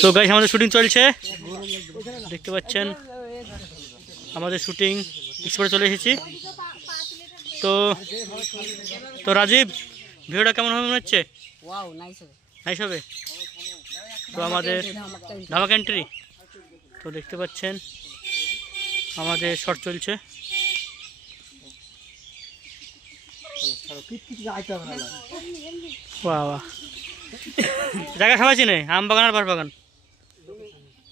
তো গাইস আমাদের শুটিং চলছে, দেখতে পাচ্ছেন আমাদের শুটিং স্পটে চলে এসেছি। তো তো রাজীব, ভিডিওটা কেমন হবে মনে হচ্ছে? নাইস হবে। তো আমাদের ধামাকা এন্ট্রি, তো দেখতে পাচ্ছেন আমাদের শট চলছে। বাহ বাহ, জায়গা সবাই চিনে, আম বাগান আর বাঁশ বাগান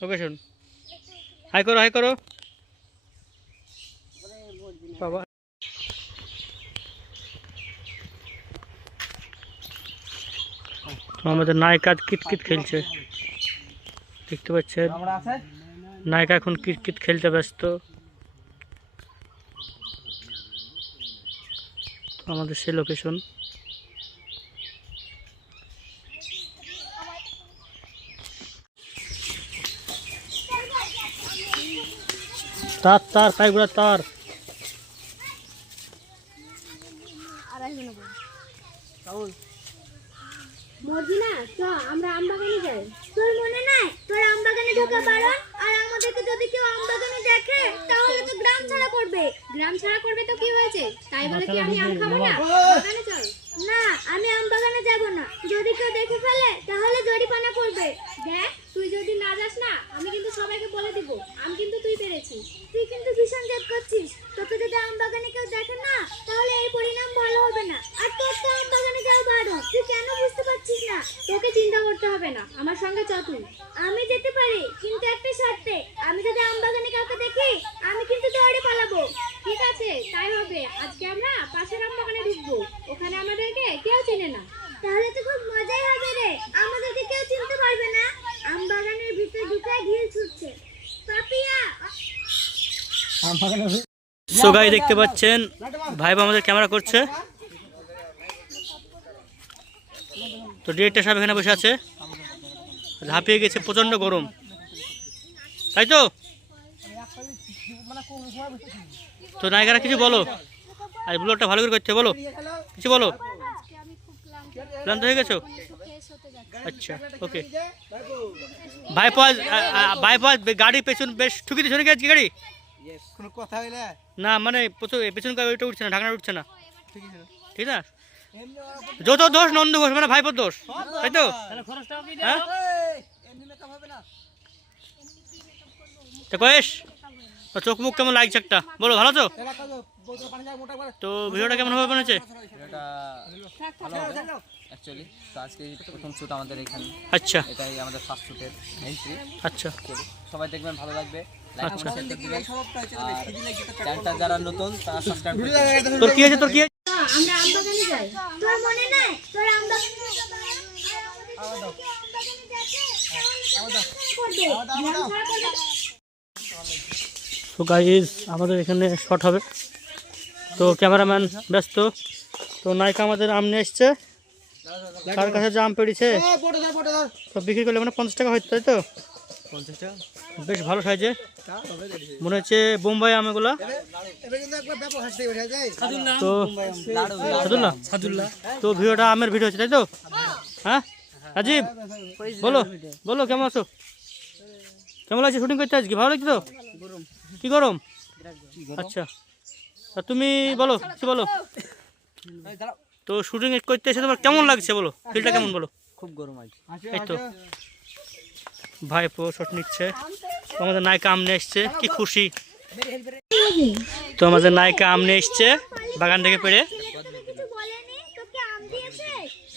লোকেশন। হাই করো হাই করো বাবা। তো আমাদের নায়িকা কিতকিত খেলছে, দেখতে পাচ্ছেন নায়িকা এখন কিতকিত খেলতে ব্যস্ত। আমাদের সেই লোকেশন। তার তার পাইগুলা তার। মর্জিনা, চ আমরা আম বাগানে যাই। তোর মনে নাই তোর আম বাগানে ঢোকা বারণ? আর আমাদেরকে যদি কেউ আম বাগানে দেখে তাহলে তো গ্রাম ছাড়া করবে। গ্রাম ছাড়া করবে তো কি হয়েছে? তাই বলে কি আমি আম খাবো না? বাগানে চল। না, আমি আম বাগানে যাব না। যদি কেউ দেখে ফেলে তাহলে জরিমানা করবে। দেখ, তুই যদি না যাস না, আমি কিন্তু সবাইকে বলে দিব আম কিন্তু তুই পেরেছিস। তুই কিন্তু ভীষণ জেদ করছিস। তোকে যদি আম বাগানে কেউ দেখে না, তাহলে এই পরিণাম ভালো হবে না। আর তোর তো আম বাগানে যাওয়া বারণ। তুই কেন বুঝতে পারছিস না? তোকে চিন্তা করতে হবে না, আমার সঙ্গে চল তুই। আমি যেতে পারি, কিন্তু একটা শর্তে। আমি যদি আম বাগানে কাউকে দেখি, আমি কিন্তু দৌড়ে পালাবো। ঠিক আছে, তাই হবে। আজকে আমরা পাশের আম বাগানে ঢুকবো। ওখানে আমাদেরকে কেউ চেনে না। তাহলে তো খুব মজাই হবে রে। আমাদেরকে কেউ চিনতে পারবে না। আম বাগানের ভিতরে ঢুকে ঢিল ছুটছে পাপিয়া। সো গাইস দেখতে পাচ্ছেন ভাই আমাদের ক্যামেরা করছে। তো ডিরেক্টর সাহেব এখানে বসে আছে, ঝাঁপিয়ে গেছে, প্রচন্ড গরম, তাই তো? তো নায়িকারা কিছু বলো, আর ব্লগটা ভালো করে করতে বলো, কিছু বলো। ক্লান্ত হয়ে গেছো? আচ্ছা ওকে। বাইপাস গাড়ি পেছন বেশ ঠুকি দিয়ে গেছে গাড়ি। কোনো কথা হইলে না মানে পেছন ওইটা উঠছে না, ঢাকনা উঠছে না, ঠিক না? যত দোষ নন্দ ঘোষ, মানে ভাইপোর দোষ, তাই তো? হ্যাঁ তো কয়েস, চোখ মুখ কেমন লাগছে একটা বলো, ভালো তো? তো ভিডিওটা কেমন হবে মনে হচ্ছে? অ্যাকচুয়ালি তো আজকে প্রথম শুট আমাদের এখানে। আচ্ছা, এটাই আমাদের ফার্স্ট শুটের এন্ট্রি। আচ্ছা সবাই দেখবেন, ভালো লাগবে। আচ্ছা। চ্যানেলটা যারা নতুন তারা সাবস্ক্রাইব করুন। তোর কি আছে, তোর কি আছে? আমরা আম বাগানে যাই। তোর মনে নাই তোর আম বাগানে তো গাইস আমাদের এখানে শট হবে, তো ক্যামেরাম্যান ব্যস্ত। তো নায়িকা আমাদের আম নিয়ে এসছে, তার কাছে যে আম পেড়েছে তো বিক্রি করলে মানে 50 টাকা হয়তো, তাই তো? 50 টাকা বেশ ভালো সাইজে মনে হচ্ছে, বোম্বাই আম এগুলা। তো সাদুল্লাহ, তো ভিডিওটা আমের ভিডিও হচ্ছে, তাই তো? হ্যাঁ রাজীব, বলো বলো কেমন আছো, কেমন লাগছে শুটিং করতে আজকে? ভালো লাগছে তো? কি গরম? আচ্ছা, তা তুমি বলো কিছু বলো। তো শুটিং করতে এসে তোমার কেমন লাগছে বলো, ফিলটা কেমন বলো? খুব গরম আছে। এই তো ভাইপো শট নিচ্ছে, তো আমাদের নায়িকা আম নিয়ে এসছে, কি খুশি। তো আমাদের নায়িকা আম নিয়ে এসছে বাগান থেকে পেড়ে।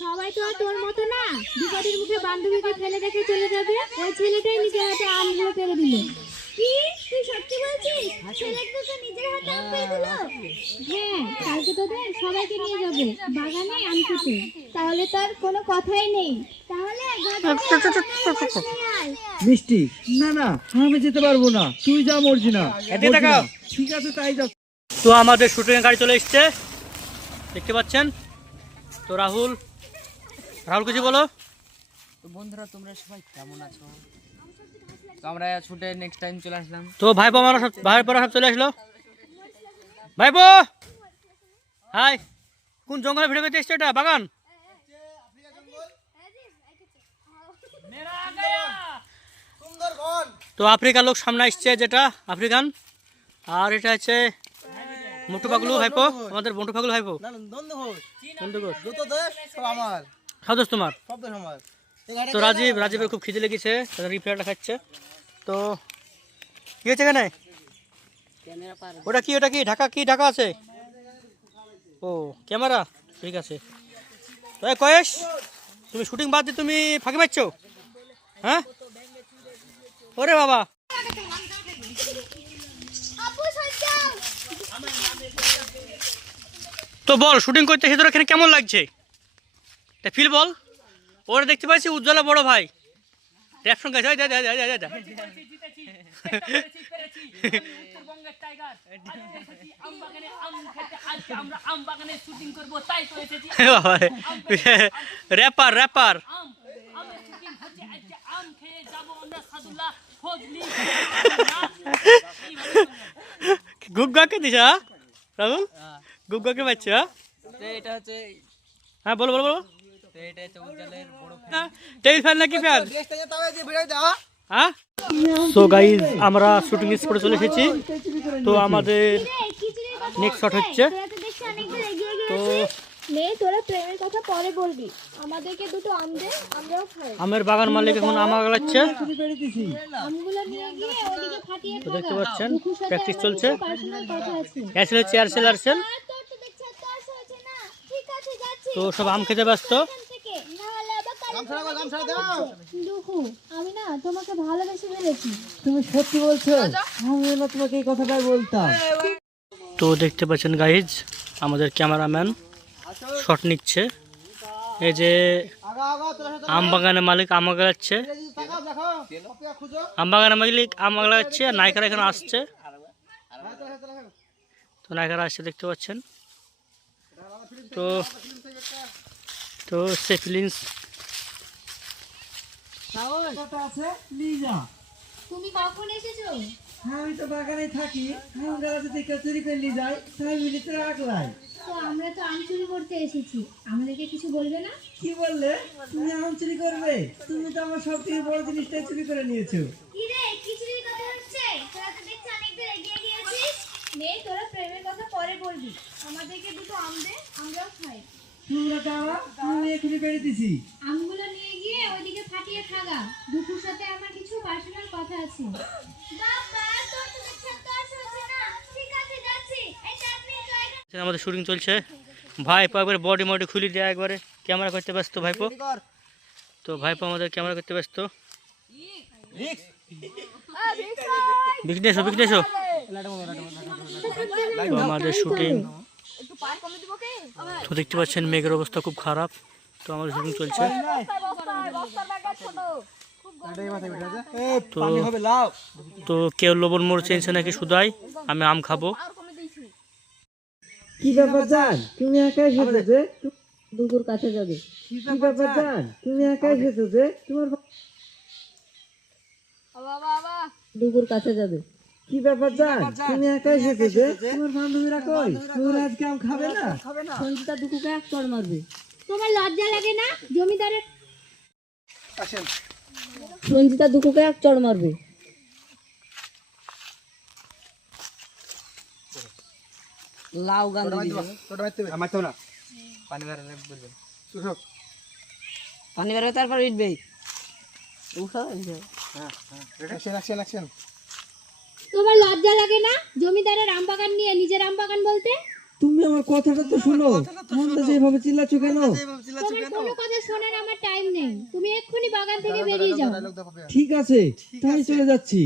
সবাই তো আর তোর মতো না, বিপদের মুখে বান্ধবীকে ফেলে রেখে চলে যাবে। ওই ছেলেটাই নিজের হাতে আমগুলো পেরে দিল। কি তুই সত্যি বলছিস? ছেলেটা তো নিজের হাতে আম পেরে দিল? হ্যাঁ, কালকে তোদের সবাইকে নিয়ে যাবে বাগানে আম খেতে। তাহলে তার কোনো কথাই নেই। তাহলে মিষ্টি, না না আমি যেতে পারবো না, তুই যা মর্জি না। ঠিক আছে তাই যা। তো আমাদের শুটিং গাড়ি চলে এসছে, দেখতে পাচ্ছেন। তো রাহুল কিছু বলো। তো বন্ধুরা তোমরা সবাই কেমন আছো? তো আমরা শুটে নেক্সট টাইম চলে আসলাম। তো ভাইপো সব চলে আসলো। ভাইপো হাই, কোন জঙ্গলে ভিডিও করতে এসছো? এটা বাগান। তো আফ্রিকার লোক সামনে আসছে, যেটা আফ্রিকান। আর এটা হচ্ছে মোটু পাগলু ভাইপো, আমাদের মোটু পাগলু ভাইপো। সব দোষ তোমার। তো রাজীবের খুব খিদে লেগেছে, রিপ্লাইটা খাচ্ছে। তো কি হচ্ছে এখানে? ওটা কি ঢাকা আছে? ও ক্যামেরা, ঠিক আছে। তো কয়েস, তুমি শুটিং বাদ দিয়ে তুমি ফাঁকি মারছো? হ্যাঁ, ওরে বাবা। তো বল, শুটিং করতে এসে তোর এখানে কেমন লাগছে? তা ফিল বল। ওরা দেখতে পাচ্ছি উজ্জ্বলা বড় ভাই র্যাপ সঙ্গে আছে। র্যাপার গুগ্গাকে দিস? রাহুল গুগ্গাকে পাচ্ছ? এটা হচ্ছে, হ্যাঁ বলো। এটা হচ্ছে উজ্জ্বলের বড় টেইল ফ্যান নাকি ফ্যান? হ্যাঁ। সো গাইজ, আমরা শুটিং স্পটে চলে এসেছি। তো আমাদের নেক্সট শট হচ্ছে। তো তোরা প্রেমের কথা পরে বলবি, আমাদেরকে দুটো আম দে, আমরাও খাই। আমের বাগান মালিক এখন আম আগালাচ্ছে। আমগুলো নিয়ে গিয়ে ওদিকে ফাটিয়ে তো দেখতে পাচ্ছেন প্র্যাকটিস চলছে। পার্সোনাল কথা আছে। চেয়ারসেল। তোর তো দেখছি আর তর্স হচ্ছে না। ঠিক আছে, যাচ্ছি। তো সব আম খেতে ব্যস্ত। দুখু, আমি না তোমাকে ভালোবেসে ফেলেছি। তুমি সত্যি বলছো? আমি না তোমাকে এই কথাটাই বলতাম। তো দেখতে পাচ্ছেন গাইজ, আমাদের ক্যামেরাম্যান শট নিচ্ছে। এই যে আম বাগানের মালিক আম আগাচ্ছে, আম বাগানের মালিক আম আগাচ্ছে, আর নায়িকারা এখানে আসছে। তো নায়িকারা আসছে দেখতে পাচ্ছেন। তো সে ফিলিংস। তুমি কখন এসেছো? আমি তো বাগানে থাকি, আমরা যদি কেউ চুরি করে নিয়ে যায় তাই মিলিতে রাখলাই। তো আমরা তো আম চুরি করতে এসেছি, আমাদেরকে কিছু বলবে না? কি বললে? তুমি আম চুরি করবে? তুমি তো আমার সব থেকে বড় জিনিসটাই চুরি করে নিয়েছো। কি রে, কি চুরির কথা হচ্ছে? তোরা তো দেখছি অনেক দূর এগিয়ে গিয়েছিস। তোরা প্রেমের কথা পরে বলবি, আমাদেরকে দুটো আম দে, আমরাও খাই। তোমরা দাঁড়া, আমি এখনই বেড়ে দিছি। আমগুলো নিয়ে গিয়ে ওইদিকে ফাটিয়ে খাগা, দুপুর সাথে আমার কিছু পার্সোনাল কথা আছে। বাবা, তোর তো দেখছি আর তর্স হচ্ছে না। ঠিক আছে, যাচ্ছি। এই চাটনি তো এখানে। আমাদের শুটিং চলছে। ভাইপো একবারে বডি মডি খুলে দেয়, একবারে ক্যামেরা করতে ব্যস্ত ভাইপো। তো ভাইপো আমাদের ক্যামেরা করতে ব্যস্ত। বিঘ্নেশ তো আমাদের শুটিং। তো দেখতে পাচ্ছেন মেঘের অবস্থা খুব খারাপ। তো আমাদের শুটিং চলছে। তো কেউ লবণ মরিচ চেয়েছে নাকি সুদাই, আমি আম খাবো। কি ব্যাপার জান, তুমি একা এসেছো যে? দুপুর কাছে যাবে। কি ব্যাপার জান, তুমি একা এসেছো যে? তোমার দুপুর কাছে যাবে। কি ব্যাপার জান, তুমি একা এসেছো যে? তোমার বান্ধবীরা কই? ওরা আজকে আম খাবে না? সঞ্চিতা দুকুকে এক চড় মারবে। তোমার লজ্জা লাগে না? জমিদারের সঞ্চিতা দুকুকে এক চড় মারবে। লাউ গান পানি বেরোবে, তারপর উঠবে। তোমার লজ্জা লাগে না জমিদারের আম বাগান নিয়ে নিজের আম বাগান বলতে? তুমি আমার কথাটা তো শুনো, আমরা যেভাবে চিল্লাচ্ছ কেন? তোমার কোনো কথা শোনার আমার টাইম নেই, তুমি এক্ষুনি বাগান থেকে বেরিয়ে যাও। ঠিক আছে, তাই চলে যাচ্ছি।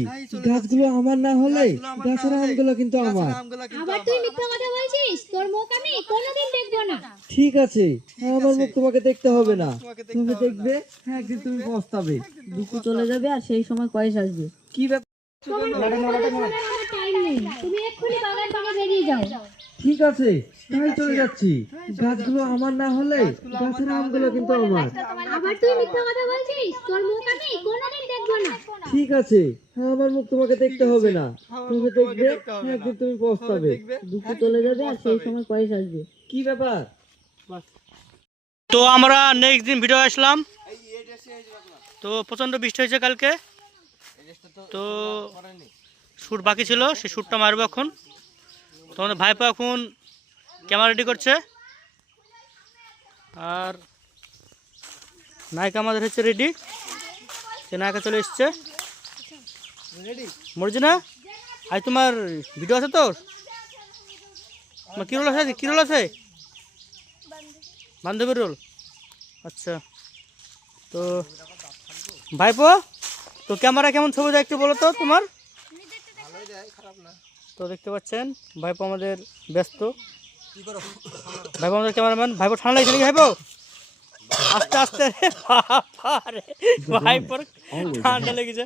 গাছগুলো আমার না হলে গাছের আমগুলো কিন্তু আমার। আবার তুই মিথ্যা কথা বলছিস, তোর মুখ আমি কোনোদিন দেখবো না। ঠিক আছে, আমার মুখ তোমাকে দেখতে হবে না, তুমি দেখবে একদিন তুমি পস্তাবে। দুকু চলে যাবে আর সেই সময় কয়েস আসবে। কি ব্যাপার? তোমার কোনো কথা শোনার আমার টাইম নেই, তুমি এক্ষুনি বাগান থেকে বেরিয়ে যাও। ঠিক আছে, তাই চলে যাচ্ছি। গাছগুলো আমার না হলে গাছের আমগুলো কিন্তু আমার। আবার তুই মিথ্যা কথা বলছিস, তোর মুখ আমি কোনোদিন দেখবো না। ঠিক আছে, আমার মুখ তোমাকে দেখতে হবে না, তুমি দেখবে একদিন তুমি পস্তাবে। দুকু চলে যাবে আর সেই সময় কয়েস আসবে। কি ব্যাপার? তো আমরা নেক্সট দিন ভিডিও আসলাম। তো প্রচণ্ড বৃষ্টি হয়েছে কালকে। তো শ্যুট বাকি ছিল, সেই শ্যুটটা মারবো এখন। তোমাদের ভাইপো এখন ক্যামেরা রেডি করছে, আর নায়িকা আমাদের হচ্ছে রেডি। সে নায়িকা চলে এসছে। মর্জিনা, আজ তোমার ভিডিও আছে তোর? তোমার কী রোল আছে? কী রোল আছে? বান্ধবীর রোল। আচ্ছা, তো ভাইপো, তো ক্যামেরা কেমন ছবি দেয় একটু বলো তো তোমার? তো দেখতে পাচ্ছেন ভাইপো আমাদের ব্যস্ত। ভাইপো আমাদের ক্যামেরাম্যান। ভাইপো ঠান্ডা লাগছে নাকি ভাইপো? আস্তে আস্তে রে বাবা রে, ভাইপোর ঠান্ডা লেগেছে।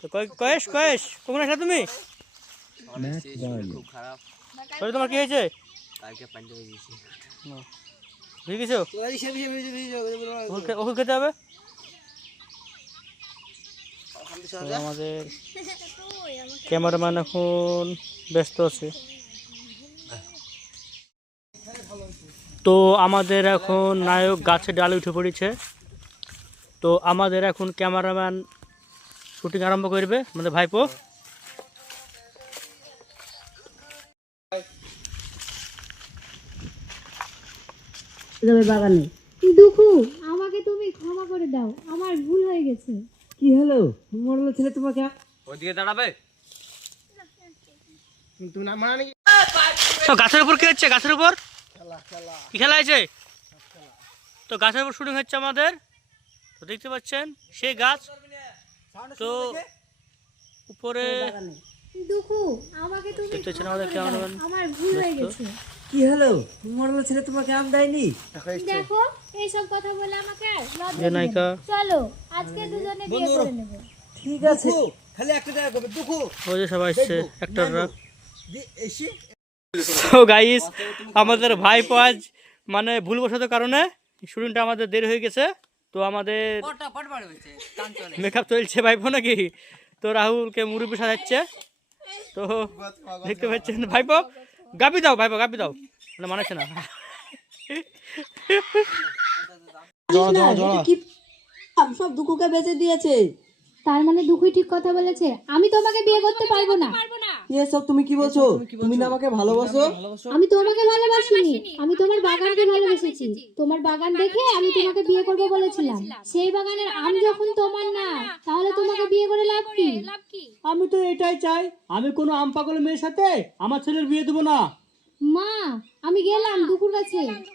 তো কয়েস কখন আসলে তুমি? শরীর তোমার কি হয়েছে? ভিজে গেছো? ওষুধ খেতে হবে। তো আমাদের ক্যামেরাম্যান এখন ব্যস্ত আছে। তো আমাদের এখন নায়ক গাছের ডালে উঠে পড়েছে। তো আমাদের এখন ক্যামেরাম্যান শুটিং আরম্ভ করবে, আমাদের ভাইপো। বাগানে দুঃখু, আমাকে তুমি ক্ষমা করে দাও, আমার ভুল হয়ে গেছে। কি হলো? মরলো ছেলে তোমাকে? ওইদিকে দাঁড়াবে। তো গাছের উপর কি হচ্ছে? গাছের উপর কি খেলা হয়েছে? তো গাছের উপর শুটিং হচ্ছে আমাদের। তো দেখতে পাচ্ছেন সেই গাছ। তো উপরে দুঃখু, আমাকে তুমি দেখতে পাচ্ছেন ক্ষমা আমাদের করে দাও, ক্যামেরাম্যান আমার ভুল হয়ে ব্যস্ত। গেছে। কি হলো? মরলো ছেলে তোমাকে আম দেয়নি? দেখো, এইসব কথা বলে আমাকে আর লজ্জা যে দিবে না। নায়িকা চলো আজকে দুজনে বিয়ে করে নেব। ঠিক আছে। খালি একটা দেখা করবে দুঃখু। ওই যে সবাই এসছে অ্যাক্টররা। তো গাইস, আমাদের ভাইপো আজ মানে ভুলবশত কারণে শুটিংটা আমাদের দেরি হয়ে গেছে। তো আমাদের মেকআপ চলছে ভাইপো নাকি। তো রাহুলকে মুরব্বি সাজাচ্ছে। তো দেখতে পাচ্ছেন ভাইপো গাবি দাও, ভাইপো গাবি দাও, মানে মানাচ্ছে না। সব দুকুকে বেঁচে দিয়েছে। তার মানে দুঃখই ঠিক কথা বলেছে, আমি তোমাকে বিয়ে করতে পারবো না। এসব তুমি কি বলছো? তুমি না আমাকে ভালোবাসো? আমি তোমাকে ভালোবাসিনি, আমি তোমার বাগানকে ভালোবেসেছি। তোমার বাগান দেখে আমি তোমাকে বিয়ে করব বলেছিলাম। সেই বাগানের আম যখন তোমার না, তাহলে তোমাকে বিয়ে করে লাভ কি? আমি তো এটাই চাই, আমি কোনো আম পাগল মেয়ের সাথে আমার ছেলের বিয়ে দেবো না। মা, আমি গেলাম দুকুর কাছে।